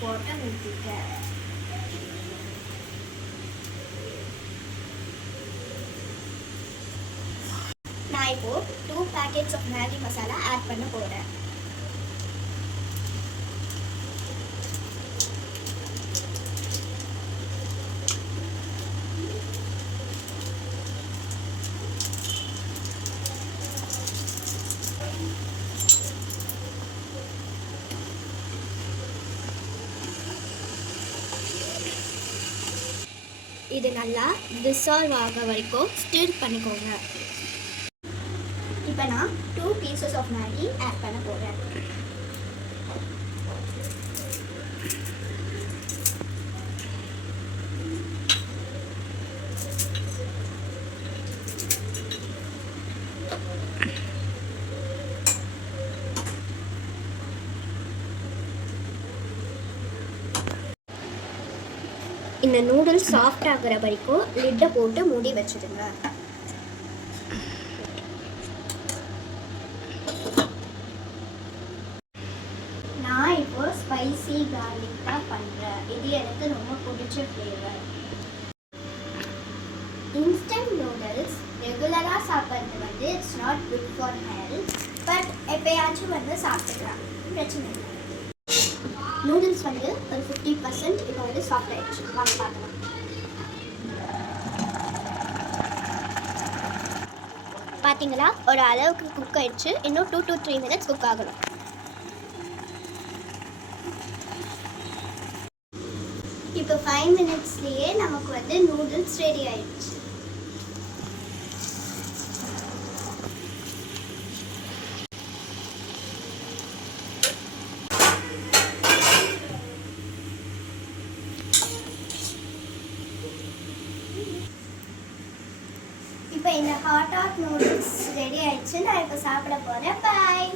Of water ஊற்றிருக்கேன். நான் இப்போ 2 packets of Maggi masala add பண்ண போகிறேன். இது நல்லா டிசால்வ் ஆக வரைக்கும் ஸ்டிர் பண்ணிக்கோங்க. இப்போ நான் 2 pieces of மேகி ஆட் பண்ண போகிறேன். இந்த நூடுல்ஸ் சாஃப்ட் ஆகிற வரைக்கும் லிட்டை போட்டு மூடி வச்சிடுங்க. நான் இப்போ ஸ்பைசி கார்லிக் தான் பண்ணுறேன். இது எனக்கு ரொம்ப பிடிச்ச ஃப்ளேவர். இன்ஸ்டன்ட் நூடுல்ஸ் ரெகுலராக சாப்பிட்றது வந்து it's not good for health. But எப்போயாச்சும் வந்து சாப்பிட்டுக்கலாம், பிரச்சனை இல்லை. நூடுல்ஸ் வந்து ஒரு 50% இப்போ வந்து சாஃப்ட் ஆகிடுச்சு. வாங்க பார்க்கலாம். பார்த்தீங்களா, ஒரு அளவுக்கு குக் ஆகிடுச்சு. இன்னும் 2 to 3 minutes குக் ஆகணும். இப்போ 5 minutesலேயே நமக்கு வந்து நூடுல்ஸ் ரெடி ஆகிடுச்சு. இப்போ இந்த ஹாட் நூடுல்ஸ் ரெடி ஆயிடுச்சு. நான் இப்போ சாப்பிட போகிறேன். பாய்.